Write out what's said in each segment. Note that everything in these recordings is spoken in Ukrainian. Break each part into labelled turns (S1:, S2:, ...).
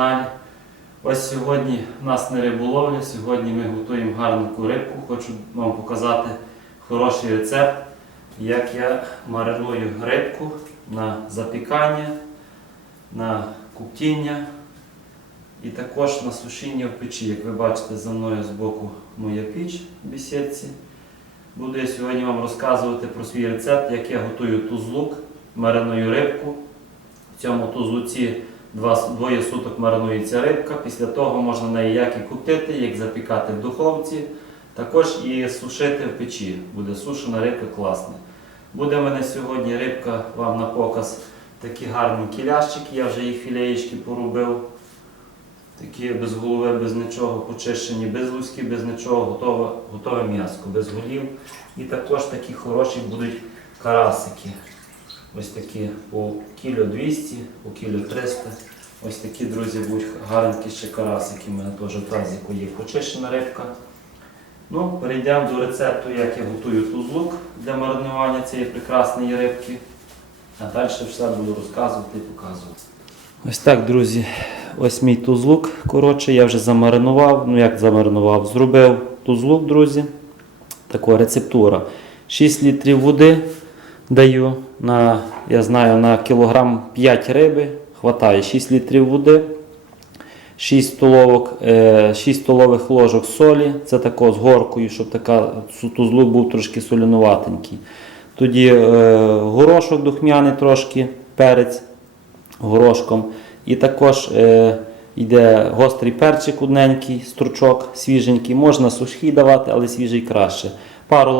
S1: каналі. Ось сьогодні в нас не риболовля, сьогодні ми готуємо гарненьку рибку. Хочу вам показати хороший рецепт, як я мариную рибку на запікання, на куптіння і також на сушіння в печі. Як ви бачите, за мною збоку моя піч в бесідці. Буду я сьогодні вам розказувати про свій рецепт, як я готую тузлук, мариную рибку. В цьому тузлуці двоє суток маринується рибка. Після того можна неї як і куптити, як запікати в духовці, також і сушити в печі. Буде сушена рибка класна. Буде в мене сьогодні рибка вам на показ такі гарні кілящики, я вже їх філеєчки порубив. Такі без голови, без нічого, почищені, без луски, без нічого, готове, готове м'яско, без голів. І також такі хороші будуть карасики. Ось такі по кіло 200, по кіло 300. Ось такі, друзі, будуть гарненькі ще карасики. У мене теж в тазіку є почищена рибка. Ну, перейдемо до рецепту, як я готую тузлук для маринування цієї прекрасної рибки. А далі все буду розказувати і показувати. Ось так, друзі. Ось мій тузлук. Коротше, я вже замаринував. Ну як замаринував? Зробив тузлук, друзі. Така рецептура. 6 літрів води даю на, я знаю, на кілограм 5 риби. Хватає 6 літрів води. 6 столовок, е, 6 столових ложок солі. Це тако з горкою, щоб така тузлук був трошки солінуватенький. Тоді е, горошок духмяний трошки, перець горошком. І також е, йде гострий перчик одненький, стручок свіженький. Можна сухий давати, але свіжий краще. Пару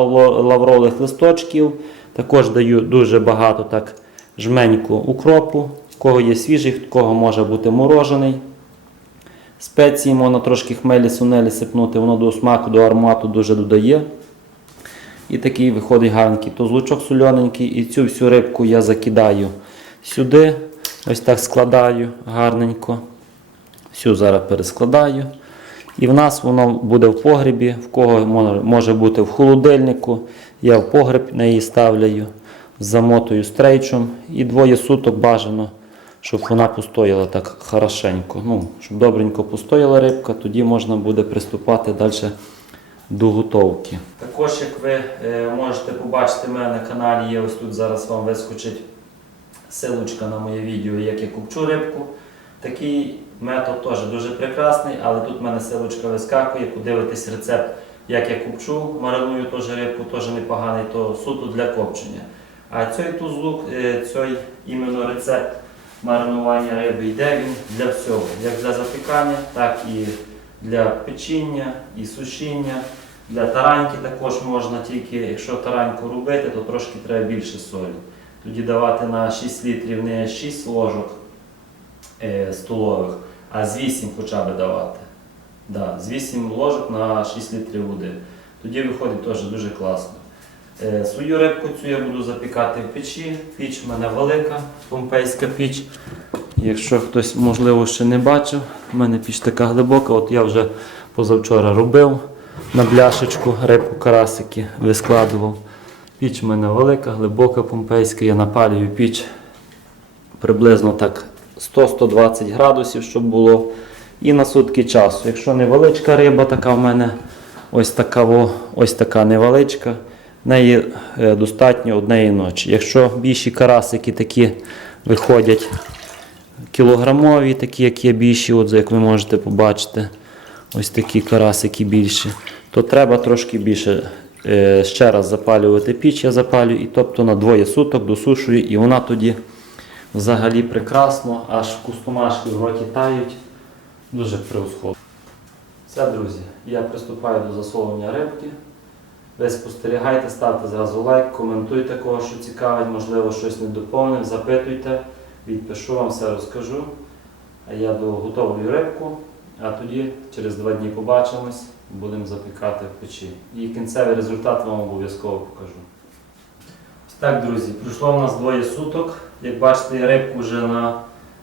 S1: лаврових листочків. Також даю дуже багато так жменьку укропу. В кого є свіжий, в кого може бути морожений. Спеції можна трошки хмелі сунелі сипнути, воно до смаку, до аромату дуже додає. І такий виходить гарненький тузлучок сольоненький. І цю всю рибку я закидаю сюди. Ось так складаю гарненько. Всю зараз перескладаю. І в нас воно буде в погребі, в кого може бути в холодильнику. Я в погреб неї ставляю, замотую стрейчем і двоє суток бажано, щоб вона постояла так хорошенько. Ну, щоб добренько постояла рибка, тоді можна буде приступати далі до готовки. Також, як ви е, можете побачити, в мене на каналі є ось тут зараз вам вискочить силочка на моє відео, як я купчу рибку. Такий метод теж дуже прекрасний, але тут в мене силочка вискакує, подивитись рецепт, як я купчу, мариную теж рибку, теж непоганий, то суто для копчення. А цей тузлук, е, цей іменно рецепт маринування риби йде він для всього, як для запікання, так і для печіння, і сушіння. Для тараньки також можна, тільки якщо тараньку робити, то трошки треба більше солі. Тоді давати на 6 літрів не 6 ложок е, столових, а з 8 хоча б давати. Да, з 8 ложок на 6 літрів води. Тоді виходить теж дуже класно. Е, свою рибку цю я буду запікати в печі. Піч в мене велика, помпейська піч. Якщо хтось, можливо, ще не бачив, в мене піч така глибока. От я вже позавчора робив на бляшечку рибку карасики вискладував. Піч в мене велика, глибока помпейська, я напалюю піч приблизно так 100-120 градусів, щоб було. І на сутки часу. Якщо невеличка риба, така в мене ось така, ось така невеличка, в неї е, достатньо однієї ночі. Якщо більші карасики такі виходять кілограмові, такі, як є більші, от, як ви можете побачити, ось такі карасики більші, то треба трошки більше е, ще раз запалювати піч, я запалюю, і тобто на двоє суток досушую, і вона тоді взагалі прекрасно, аж кустомашки в роті тають. Дуже превосходно. Все, друзі, я приступаю до засолення рибки. Ви спостерігайте, ставте зразу лайк, коментуйте кого, що цікавить, можливо, щось не доповнив, запитуйте, відпишу вам все розкажу. А я доготовлю рибку, а тоді через два дні побачимось, будемо запікати в печі. І кінцевий результат вам обов'язково покажу. Так, друзі, пройшло в нас двоє суток. Як бачите, я рибку вже на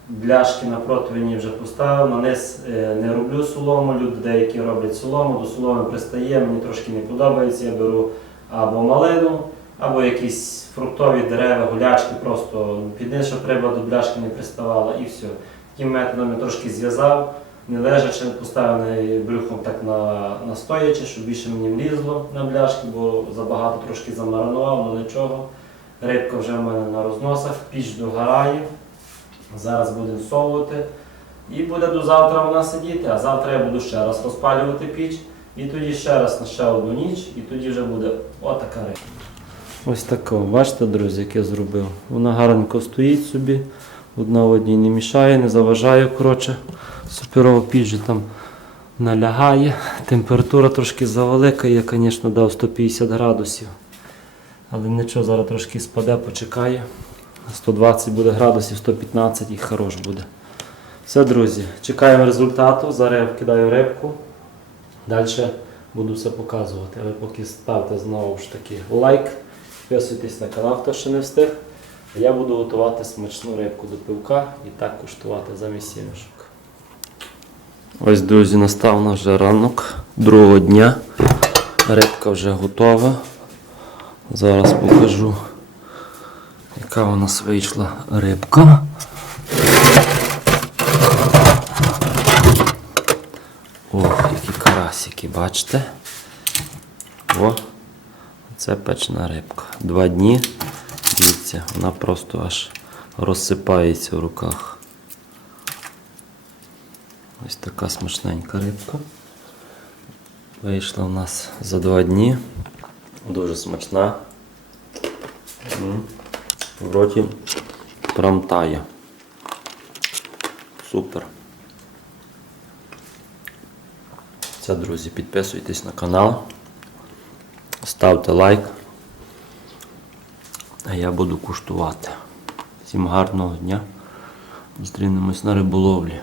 S1: бляшки на противні вже поставив. На низ е, не роблю солому. Люди деякі роблять солому, до соломи пристає, мені трошки не подобається. Я беру або малину, або якісь фруктові дерева, гулячки, просто під низ, щоб риба до бляшки не приставала і все. Таким методом я трошки зв'язав, не лежачи, поставив брюхом так на, на стоячи, щоб більше мені влізло на бляшки, бо забагато трошки замаринував, але нічого. Рибка вже в мене на розносах, піч догорає. Зараз будемо всовувати. І буде до завтра вона сидіти, а завтра я буду ще раз розпалювати піч. І тоді ще раз на ще одну ніч, і тоді вже буде отака риба. Ось такого, бачите, друзі, як я зробив. Вона гарненько стоїть собі, одна одній не мішає, не заважає. Коротше, суперова піч же там налягає. Температура трошки завелика, я, звісно, дав 150 градусів. Але нічого, зараз трошки спаде, почекає. 120 буде градусів, 115 і хорош буде. Все, друзі, чекаємо результату. Зараз я вкидаю рибку. Далі буду все показувати. Ви поки ставте знову ж таки лайк, підписуйтесь на канал, хто ще не встиг. Я буду готувати смачну рибку до пивка і так куштувати замість сімішок. Ось, друзі, настав наш ранок другого дня. Рибка вже готова. Зараз покажу, яка у нас вийшла рибка. Ох, які карасики, бачите? О, це печна рибка. Два дні. Дивіться, вона просто аж розсипається в руках. Ось така смачненька рибка. Вийшла у нас за два дні. Дуже смачна. В роті прям тає. Супер. Це, друзі, підписуйтесь на канал, ставте лайк, а я буду куштувати. Всім гарного дня. Зустрінемось на риболовлі.